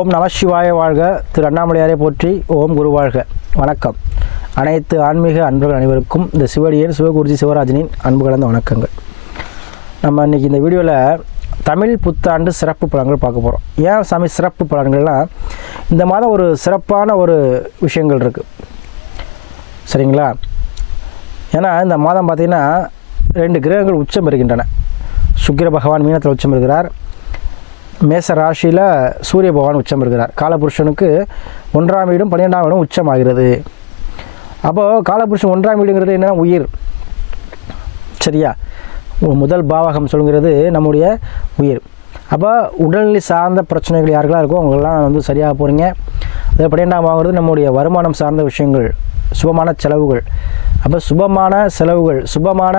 ஓம் நம சிவாய வாழ்க. திரு அண்ணாமலையாரை போற்றி. ஓம் குரு வாழ்க. வணக்கம். அனைத்து ஆன்மீக அன்பர்கள் அனைவருக்கும் இந்த சிவடியன் சிவகுருஜி சிவராஜனின் அன்பு கலந்த வணக்கங்கள். நம்ம இன்றைக்கி இந்த வீடியோவில் தமிழ் புத்தாண்டு சிறப்பு பலன்கள் பார்க்க போகிறோம். ஏன் சாமி சிறப்பு பலன்கள்லாம், இந்த மாதம் ஒரு சிறப்பான ஒரு விஷயங்கள் இருக்குது, சரிங்களா? ஏன்னா இந்த மாதம் பார்த்திங்கன்னா 2 கிரகங்கள் உச்சம் இருக்கின்றன. சுக்கிர பகவான் மீனத்தில் உச்சம் இருக்கிறார். மேச ராசியில் சூரிய பகவான் உச்சம் இருக்கிறார். காலபுருஷனுக்கு 1ஆம் வீடும் 12ஆம் வீடும் உச்சமாகிறது. அப்போது காலபுருஷன் 1ஆம் வீடுங்கிறது என்ன? உயிர், சரியா? முதல் பாவகம் சொல்கிறது நம்முடைய உயிர். அப்போ உடல்நிலை சார்ந்த பிரச்சனைகள் யாருக்கெல்லாம் இருக்கோ அவங்களெல்லாம் சரியாக போகிறீங்க. அதே 12ஆம் பாவங்கிறது நம்முடைய வருமானம் சார்ந்த விஷயங்கள், சுபமான செலவுகள். அப்போ சுபமான செலவுகள், சுபமான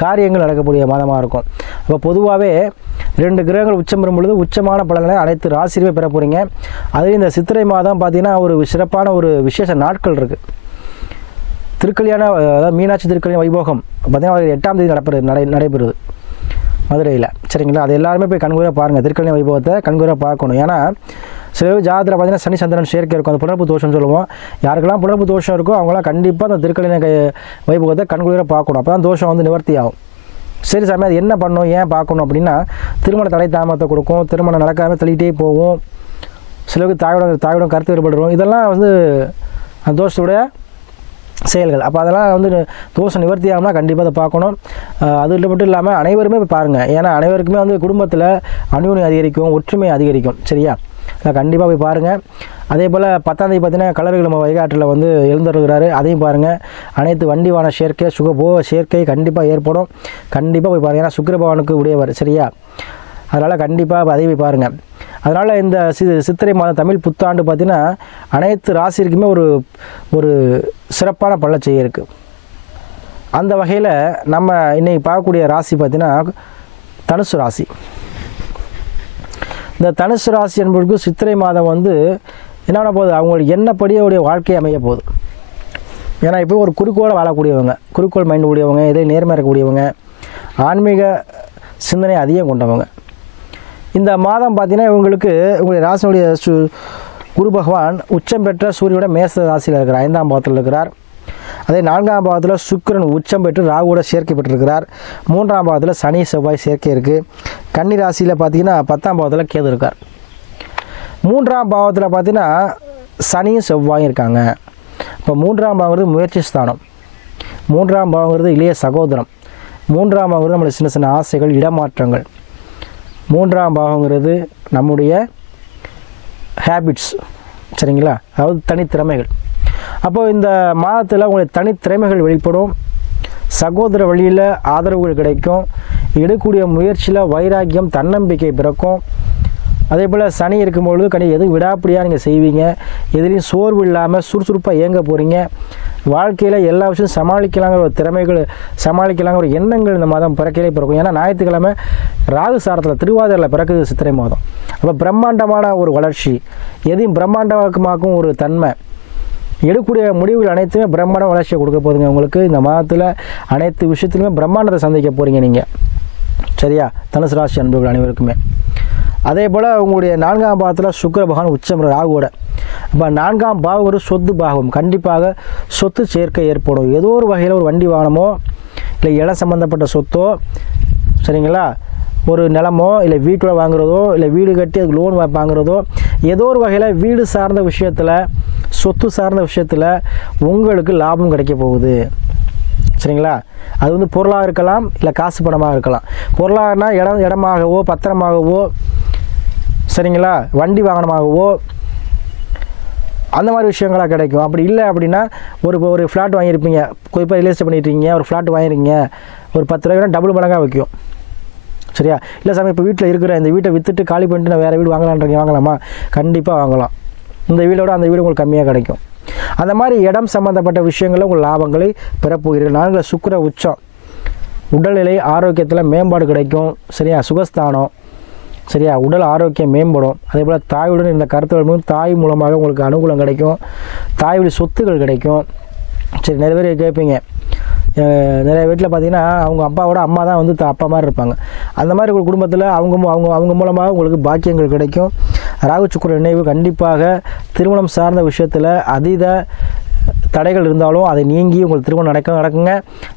காரியங்கள் நடக்கக்கூடிய மாதமாக இருக்கும். அப்போ பொதுவாகவே 2 கிரகங்கள் உச்சம் பெறும் பொழுது உச்சமான பலன்களை அனைத்து ராசியிலுமே பெற போகிறீங்க. அதுலேயும் இந்த சித்திரை மாதம் பார்த்திங்கன்னா ஒரு சிறப்பான ஒரு விசேஷ நாட்கள் இருக்குது. திருக்கல்யாண, அதாவது மீனாட்சி திருக்கல்யாண வைபோகம் பார்த்திங்கன்னா 8ஆம் தேதி நடைபெறுது மதுரையில், சரிங்களா? அது எல்லாருமே போய் கண்கூராக பாருங்கள். திருக்கல்யாண வைபவத்தை கண்கூராக பார்க்கணும். ஏன்னா சில ஜாதகத்தில் பார்த்திங்கன்னா சனி சந்திரன் சேர்க்கை இருக்கும். அந்த புணர்ப்பு தோஷம்னு சொல்லுவோம். யாருக்கெல்லாம் புணர்ப்பு தோஷம் இருக்கோ அவங்களாம் கண்டிப்பாக அந்த திருக்கல்யாண வைபவத்தை கண்கூராக பார்க்கணும். அப்போ தான் தோஷம் நிவர்த்தி ஆகும். சரி சாமி, அது என்ன பண்ணணும், ஏன் பார்க்கணும் அப்படின்னா, திருமண தடை தாமதத்தை கொடுக்கும், திருமணம் நடக்காமல் தள்ளிகிட்டே போகும், சிலருக்கு தாயோட கருத்து வேறுபடுறோம். இதெல்லாம் அந்த தோஷத்துடைய செயல்கள். அப்போ அதெல்லாம் தோஷம் நிவர்த்தி ஆகும்னா கண்டிப்பாக அதை பார்க்கணும். அது மட்டும் இல்லாமல் அனைவருமே பாருங்கள். ஏன்னா அனைவருக்குமே குடும்பத்தில் அந்யோன்யம் அதிகரிக்கும், ஒற்றுமை அதிகரிக்கும், சரியா? கண்டிப்பாக போய் பாருங்கள். அதே போல் 10ஆம் தேதி பார்த்தீங்கன்னா கலர்கள் நம்ம வைகாட்டில் எழுந்துருக்கிறாரு, அதையும் பாருங்கள். அனைத்து வண்டி வாகன சேர்க்கை, சுகபோக சேர்க்கை கண்டிப்பாக ஏற்படும். கண்டிப்பாக போய் பாருங்கள். ஏன்னா சுக்கிர பகவானுக்கு உடையவர், சரியா? அதனால் கண்டிப்பாக அதையும் போய் பாருங்கள். அதனால் இந்த சித்திரை மாதம் தமிழ் புத்தாண்டு பார்த்திங்கன்னா அனைத்து ராசிக்குமே ஒரு சிறப்பான பலன் செய்ய இருக்குது. அந்த வகையில் நம்ம இன்றைக்கி பார்க்கக்கூடிய ராசி பார்த்திங்கன்னா தனுசு ராசி. இந்த தனுசு ராசி என்பதற்கு சித்திரை மாதம் என்ன போகுது, அவங்களுக்கு என்னப்படியோடைய வாழ்க்கை அமைய போகுது. ஏன்னா இப்போ ஒரு குறிக்கோளை வாழக்கூடியவங்க, குறிக்கோள் மைண்ட் கூடியவங்க, இதை நேர்மையாக இருக்கக்கூடியவங்க, ஆன்மீக சிந்தனை அதிகம் கொண்டவங்க. இந்த மாதம் பார்த்திங்கன்னா உங்களுடைய ராசியுடைய குரு பகவான் உச்சம் பெற்ற சூரியனோட மேச ராசியில் இருக்கிறார், 5ஆம் பாவத்தில் இருக்கிறார். அதே 4ஆம் பாவத்தில் சுக்கிரன் உச்சம் பெற்று ராகுவோட சேர்க்கை பெற்றிருக்கிறார். 3ஆம் பாவத்தில் சனி செவ்வாய் சேர்க்கை இருக்குது. கன்னி ராசியில் பார்த்திங்கன்னா 10ஆம் பாவத்தில் கேது இருக்கார். 3ஆம் பாவத்தில் பார்த்திங்கன்னா சனியும் செவ்வாயும் இருக்காங்க. இப்போ 3ஆம் பாவங்கிறது முயற்சி ஸ்தானம், 3ஆம் பாவங்கிறது இளைய சகோதரம், 3ஆம் பாவங்கிறது நம்மளுடைய சின்ன சின்ன ஆசைகள், இடமாற்றங்கள், 3ஆம் பாவங்கிறது நம்முடைய ஹேபிட்ஸ், சரிங்களா? அதாவது தனித்திறமைகள். அப்போது இந்த மாதத்தில் உங்களுடைய தனித்திறமைகள் வெளிப்படும். சகோதர வழியில் ஆதரவுகள் கிடைக்கும். எடுக்கக்கூடிய முயற்சியில் வைராக்கியம், தன்னம்பிக்கை பிறக்கும். அதே போல் சனி இருக்கும்பொழுது எதுவும் விடாப்படியாக நீங்கள் செய்வீங்க. எதுலேயும் சோர்வு இல்லாமல் சுறுசுறுப்பாக இயங்க போகிறீங்க. வாழ்க்கையில் எல்லா விஷயம் சமாளிக்கலாங்கிற ஒரு திறமைகள், சமாளிக்கலாங்கிற ஒரு எண்ணங்கள் இந்த மாதம் பிறக்கையிலே பிறக்கும். ஏன்னா ஞாயிற்றுக்கிழமை ராகு சாரத்தில் திருவாதிரையில் பிறக்குது சித்திரை மாதம். அப்போ பிரம்மாண்டமான ஒரு வளர்ச்சி, எதையும் பிரம்மாண்டமாக்கும் ஒரு தன்மை, எடுக்கக்கூடிய முடிவுகள் அனைத்துமே பிரம்மாண்ட வளர்ச்சியை கொடுக்க போதுங்க. உங்களுக்கு இந்த மாதத்தில் அனைத்து விஷயத்துலையுமே பிரம்மாண்டத்தை சந்திக்க போகிறீங்க நீங்கள், சரியா? தனுசு ராசி அன்பர்கள் அனைவருக்குமே. அதே போல் உங்களுடைய 4ஆம் பாவத்தில் சுக்கிர பகவான் உச்சம் ராகுவோட. அப்போ 4ஆம் பாவம் ஒரு சொத்து பாகம், கண்டிப்பாக சொத்து சேர்க்கை ஏற்படும். ஏதோ ஒரு வகையில் ஒரு வண்டி வாகனமோ, இல்லை இடம் சம்மந்தப்பட்ட சொத்தோ, சரிங்களா? ஒரு நிலமோ, இல்லை வீட்டோட வாங்குறதோ, இல்லை வீடு கட்டி அதுக்கு லோன் வாங்குறதோ, ஏதோ ஒரு வகையில் வீடு சார்ந்த விஷயத்தில், சொத்து சார்ந்த விஷயத்தில் உங்களுக்கு லாபம் கிடைக்க போகுது, சரிங்களா? அது பொருளாக இருக்கலாம், இல்லை காசு பணமாக இருக்கலாம். பொருளாகனா இடமாகவோ, பத்திரமாகவோ, சரிங்களா? வண்டி வாகனமாகவோ, அந்த மாதிரி விஷயங்களாக கிடைக்கும். அப்படி இல்லை அப்படின்னா ஒரு ஃப்ளாட் வாங்கியிருப்பீங்க, குறிப்பாக ரியல் எஸ்டேட் பண்ணிட்டுருக்கீங்க, ஒரு ஃப்ளாட் வாங்கிருக்கீங்க, ஒரு 10 ரூபாய்க்கு டபுள் மடங்காக வைக்கும், சரியா? இல்லை சாமி இப்போ வீட்டில் இருக்கிற இந்த வீட்டை விற்றுட்டு காலி பண்ணிட்டு நான் வேறு வீடு வாங்கலான்றீங்க, வாங்கலாமா? கண்டிப்பாக வாங்கலாம். இந்த வீடோட அந்த வீடு உங்களுக்கு கம்மியாக கிடைக்கும். அந்த மாதிரி இடம் சம்மந்தப்பட்ட விஷயங்களில் உங்கள் லாபங்களை பெறப்போகிறீர்கள். 4 சுக்கிர உச்சம், உடல்நிலை ஆரோக்கியத்தில் மேம்பாடு கிடைக்கும், சரியா? சுகஸ்தானம், சரியா? உடல் ஆரோக்கியம் மேம்படும். அதே போல் தாயுடன் இருந்த கருத்துக்கள் மூலம் தாய் மூலமாக உங்களுக்கு அனுகூலம் கிடைக்கும், தாய் வழி சொத்துக்கள் கிடைக்கும். சரி, நிறைய பேர் கேட்பீங்க, நிறைய வீட்டில் பார்த்தீங்கன்னா அவங்க அப்பாவோட அம்மா தான் அப்பா மாதிரி இருப்பாங்க. அந்த மாதிரி ஒரு குடும்பத்தில் அவங்க மூலமாக உங்களுக்கு பாக்கியங்கள் கிடைக்கும். ராகு சுக்கிர இணைவு கண்டிப்பாக திருமணம் சார்ந்த விஷயத்தில் அதீத தடைகள் இருந்தாலும் அதை நீங்கி உங்களுக்கு திருமணம் நடக்குங்க.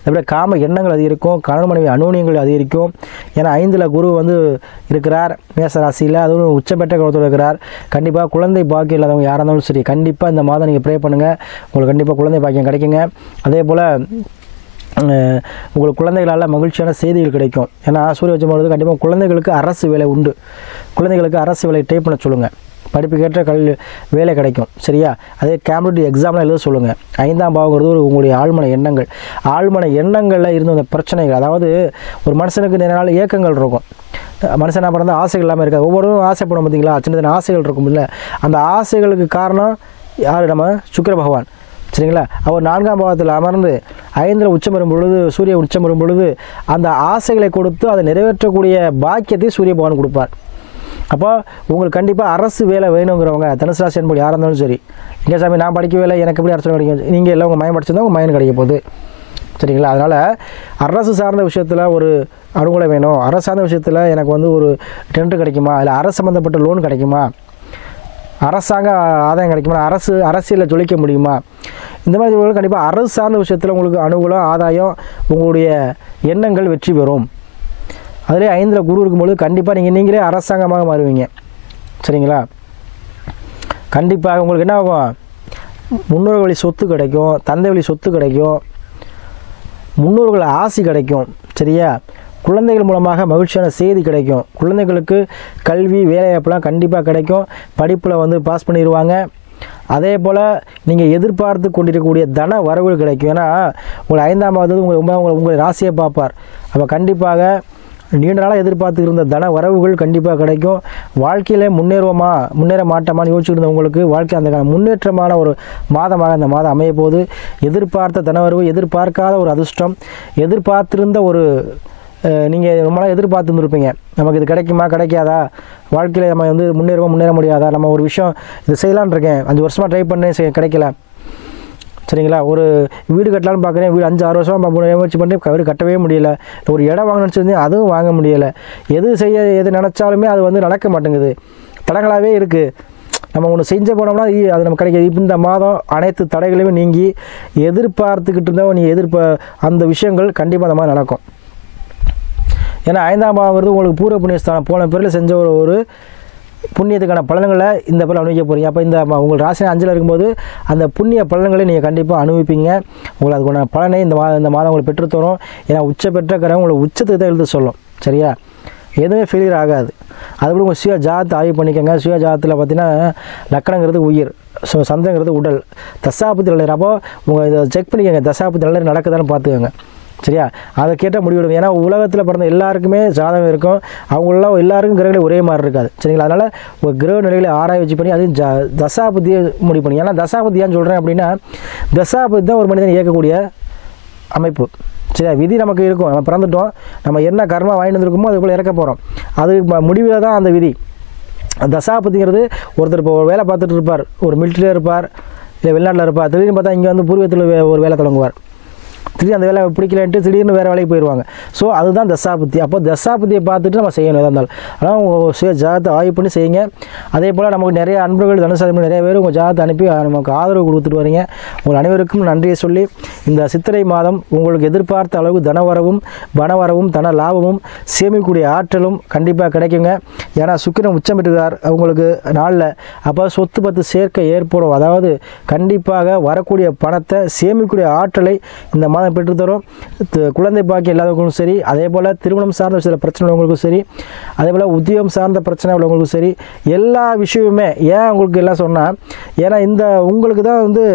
அதே காம எண்ணங்கள் அதிகரிக்கும், கணவன் மனைவி அனுநியங்கள் அதிகரிக்கும். ஏன்னா 5ல் குரு வந்து இருக்கிறார் மேச ராசியில், அதுவும் உச்சபெற்ற கிரகத்தோடு இருக்கிறார். கண்டிப்பாக குழந்தை பாக்கியம் இல்லாதவங்க யாராக இருந்தாலும் சரி, கண்டிப்பாக இந்த மாதம் நீங்கள் ப்ரே பண்ணுங்கள், உங்களுக்கு கண்டிப்பாக குழந்தை பாக்கியம் கிடைக்குங்க. அதே போல் உங்களுக்கு குழந்தைகளால் மகிழ்ச்சியான செய்திகள் கிடைக்கும். ஏன்னா சூரிய உச்சம் வருது, கண்டிப்பாக குழந்தைகளுக்கு அரசு வேலை உண்டு. குழந்தைகளுக்கு அரசு வேலை டைப் பண்ண சொல்லுங்கள், படிப்புக்கேற்ற வேலை கிடைக்கும். சரியா? அதே காம்படிட்டிவ் எக்ஸாம்லாம் எழுத சொல்லுங்கள். 5ஆம் பாவங்கிறது உங்களுடைய ஆழ்மன எண்ணங்கள். ஆழ்மன எண்ணங்களில் இருந்து அந்த பிரச்சனைகள், அதாவது ஒரு மனுஷனுக்கு நிறைய நாள் ஏக்கங்கள் இருக்கும். மனுஷனாக பிறந்த ஆசைகள் இல்லாமல் இருக்காது. ஒவ்வொருவரும் ஆசைப்படும் பார்த்தீங்களா, சின்ன சின்ன ஆசைகள் இருக்கும் இல்லை, அந்த ஆசைகளுக்கு காரணம் யார்? நம்ம சுக்கிர பகவான். சரிங்களா? அவர் 4ஆம் பாவத்தில் அமர்ந்து 5ல் உச்சம் வரும் பொழுது, சூரிய உச்சம் வரும் பொழுது அந்த ஆசைகளை கொடுத்து அதை நிறைவேற்றக்கூடிய பாக்கியத்தை சூரிய பகவான் கொடுப்பார். அப்போ உங்களுக்கு கண்டிப்பாக அரசு வேலை வேணுங்கிறவங்க தனுசு ராசி என்பது யாராக இருந்தாலும் சரி, இங்கே சாமி நான் படிக்க வேலை எனக்கு எப்படி அரசு கிடைக்கும், நீங்கள் எல்லாம் உங்கள் மயம் படிச்சிருந்தா உங்கள் மயம் கிடைக்க போகுது. சரிங்களா? அதனால் அரசு சார்ந்த விஷயத்தில் ஒரு அனுகூலம் வேணும். அரசு சார்ந்த விஷயத்தில் எனக்கு வந்து ஒரு டென்ட் கிடைக்குமா, இல்லை அரசு சம்மந்தப்பட்ட லோன் கிடைக்குமா, அரசாங்க ஆதாயம் கிடைக்குமா, அரசியலில் ஜொலிக்க முடியுமா, இந்த மாதிரி கண்டிப்பாக அரசு சார்ந்த விஷயத்தில் உங்களுக்கு அனுகூலம், ஆதாயம், உங்களுடைய எண்ணங்கள் வெற்றி பெறும். அதிலே 5ல் குரு இருக்கும்பொழுது கண்டிப்பாக நீங்களே அரசாங்கமாக மாறுவீங்க. சரிங்களா? கண்டிப்பாக உங்களுக்கு என்ன ஆகும்? முன்னோர்கள் வழி சொத்து கிடைக்கும், தந்தை வழி சொத்து கிடைக்கும், முன்னோர்கள் ஆசி கிடைக்கும். சரியா? குழந்தைகள் மூலமாக மகிழ்ச்சியான செய்தி கிடைக்கும். குழந்தைகளுக்கு கல்வி வேலைவாய்ப்புலாம் கண்டிப்பாக கிடைக்கும். படிப்பில் வந்து பாஸ் பண்ணிடுவாங்க. அதே போல் நீங்கள் எதிர்பார்த்து கொண்டிருக்கக்கூடிய தன வரவுகள் கிடைக்கும். ஏன்னா உங்களை 5ஆம் பாவத்து உங்களை ராசியை பார்ப்பார். அப்போ கண்டிப்பாக நீண்ட நாளாக எதிர்பார்த்து இருந்த தன வரவுகள் கண்டிப்பாக கிடைக்கும். வாழ்க்கையிலே முன்னேற மாட்டோமான்னு யோசிச்சுட்டு உங்களுக்கு வாழ்க்கை அந்த முன்னேற்றமான ஒரு மாதமாக அந்த மாதம் அமைய போது. எதிர்பார்த்த தன வரவு, எதிர்பார்க்காத ஒரு அதிர்ஷ்டம், எதிர்பார்த்திருந்த ஒரு நீங்கள் ரொம்ப நாள் எதிர்பார்த்துருப்பீங்க, நமக்கு இது கிடைக்குமா கிடைக்காதா, வாழ்க்கையில் நம்ம வந்து முன்னேற முடியாதா, நம்ம ஒரு விஷயம் இது செய்யலான்னு இருக்கேன், 5 வருஷமாக ட்ரை பண்ணேன் கிடைக்கல. சரிங்களா? ஒரு வீடு கட்டலான்னு பார்க்குறேன், வீடு 5-6 வருஷமாக முயற்சி பண்ணி வீடு கட்டவே முடியலை. ஒரு இடம் வாங்க நினச்சிருந்தேன், அதுவும் வாங்க முடியலை. எது நினச்சாலுமே அது வந்து நடக்க மாட்டேங்குது, தடங்களாகவே இருக்குது. நம்ம ஒன்று செஞ்ச போனோம்னா அது நம்ம கிடைக்காது. இப்போ இந்த மாதம் அனைத்து தடைகளையுமே நீங்கி எதிர்பார்த்துக்கிட்டு இருந்தால் அந்த விஷயங்கள் கண்டிப்பாக அந்த மாதிரி நடக்கும். ஏன்னா 5ஆம் பாவங்கிறது உங்களுக்கு பூர்வ புண்ணியஸ்தானம், போன பேரில் செஞ்ச ஒரு புண்ணியத்துக்கான பலன்களை இந்த பேரில் அனுபவிக்க போகிறீங்க. அப்போ இந்த உங்கள் ராசி 5ல் இருக்கும்போது அந்த புண்ணிய பலன்களை நீங்கள் கண்டிப்பாக அனுபவிப்பீங்க. உங்களுக்கு அதுக்கான பலனை இந்த மாதம் உங்களுக்கு பெற்றுத்தரும். ஏன்னா உச்ச பெற்ற கிரகம் உங்களை உச்சத்துக்கு தான் எழுத சொல்லும். சரியா? எதுவுமே ஃபெயிலியர் ஆகாது. அதுபோல் உங்கள் சுய ஜாதத்தை ஆய்வு பண்ணிக்கோங்க. சுய ஜாதத்தில் பார்த்தீங்கன்னா லக்கணங்கிறது உயிர், சந்தங்கிறது உடல், தசாபதி நல்லது. அப்போ உங்கள் இதை செக் பண்ணிக்கோங்க, தசாபதி நல்லது நடக்குதான்னு பார்த்துக்கோங்க. சரியா? அதை கேட்டால் முடிவிடும். ஏன்னா உலகத்தில் பிறந்த எல்லாருக்குமே ஜாதகம் இருக்கும், அவங்களெல்லாம் எல்லாருக்கும் கிரகங்களை ஒரே மாதிரி இருக்காது. சரிங்களா? அதனால் ஒரு கிரக நிலைகளை ஆராய்ச்சி பண்ணி அதையும் தசாபதியை முடிவு பண்ணி. ஏன்னா தசாபதி ஏன்னு சொல்கிறேன் அப்படின்னா, தசாபதி தான் ஒரு மனிதன் இயக்கக்கூடிய அமைப்பு. சரியா? விதி நமக்கு இருக்கும், நம்ம பிறந்துட்டோம், நம்ம என்ன கர்மா வாங்கிட்டு வந்துருக்கோமோ அதுக்குள்ளே இறக்க போகிறோம். அது முடிவில் தான் அந்த விதி. தசாபதிங்கிறது ஒருத்தர் இப்போ ஒரு வேலை பார்த்துட்டு இருப்பார், ஒரு மிலிட்ரியில் இருப்பார், இல்லை வெளிநாட்டில் இருப்பார், திடீர்னு பார்த்தா இங்கே வந்து பூர்வீகத்தில் ஒரு வேலை தொடங்குவார், திடீர்னு அந்த வேலை பிடிக்கலன்ட்டு திடீர்னு வேறு வேலைக்கு போயிடுவாங்க. ஸோ அதுதான் தசாபுத்தி. அப்போ தசாபுத்தியை பார்த்துட்டு நம்ம செய்யணும் எதாக இருந்தாலும். ஆனால் உங்கள் சுய ஜாதத்தை ஆய்வு பண்ணி செய்யுங்க. அதே போல் நமக்கு நிறைய அன்பர்கள் தனுசு நிறைய பேர் உங்கள் ஜாதத்தை அனுப்பி நமக்கு ஆதரவு கொடுத்துட்டு வரீங்க. உங்கள் அனைவருக்கும் நன்றியை சொல்லி இந்த சித்திரை மாதம் உங்களுக்கு எதிர்பார்த்த அளவு தனவரவும் பணவரவும் தன லாபமும் சேமிக்கக்கூடிய ஆற்றலும் கண்டிப்பாக கிடைக்குங்க. ஏன்னா சுக்கிரன் உச்சம் பெற்றுகிறார் உங்களுக்கு நாளில். அப்போ சொத்து பத்து சேர்க்கை ஏற்படும். அதாவது கண்டிப்பாக வரக்கூடிய பணத்தை சேமிக்கக்கூடிய ஆற்றலை இந்த மாதம் பெற்றுத்தரும். குழந்தை பாக்கியம் இல்லாதவங்களுக்கும் சரி, அதே போல் திருமணம் சார்ந்த சில பிரச்சனை உள்ளவங்களுக்கும் சரி, அதே போல் உத்தியோகம் சார்ந்த பிரச்சனை உள்ளவங்களுக்கும் சரி, எல்லா விஷயமுமே. ஏன் உங்களுக்கு எல்லாம் சொன்னால், ஏன்னா இந்த உங்களுக்கு தான் வந்து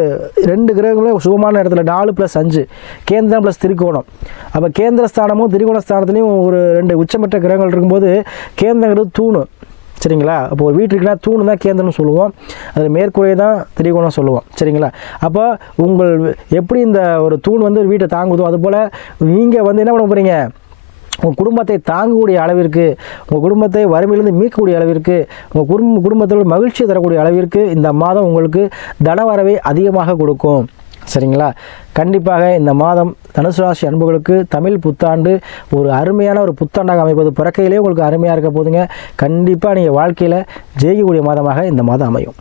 2 கிரகங்களும் சுகமான இடத்துல 4+5 கேந்திரம் ப்ளஸ் திரிகோணம். அப்போ கேந்திரஸ்தானமும் திரிகோண ஸ்தானத்துலேயும் ஒரு 2 உச்சமற்ற கிரகங்கள் இருக்கும்போது கேந்திரங்கிறது தூணு. சரிங்களா? அப்போ ஒரு வீட்டு இருக்குன்னா தூணு தான் கேந்திரம்னு சொல்லுவோம், அதில் மேற்கூரை தான் திரிகோணம் சொல்லுவோம். சரிங்களா? அப்போ உங்கள் எப்படி இந்த ஒரு தூண் வந்து ஒரு வீட்டை தாங்குதோ அதுபோல் நீங்கள் வந்து என்ன பண்ண போகிறீங்க, உங்கள் குடும்பத்தை தாங்கக்கூடிய அளவிற்கு, உங்கள் குடும்பத்தை வறுமையிலிருந்து மீட்கக்கூடிய அளவிற்கு, உங்கள் குடும்பத்தோட மகிழ்ச்சியை தரக்கூடிய அளவிற்கு இந்த மாதம் உங்களுக்கு தனவரவை அதிகமாக கொடுக்கும். சரிங்களா? கண்டிப்பாக இந்த மாதம் தனுசு ராசி அன்புகளுக்கு தமிழ் புத்தாண்டு ஒரு அருமையான ஒரு புத்தாண்டாக அமைப்பது பிறக்கையிலே உங்களுக்கு அருமையாக இருக்க போதுங்க. கண்டிப்பாக நீங்கள் வாழ்க்கையில் ஜெயிக்கக்கூடிய மாதமாக இந்த மாதம் அமையும்.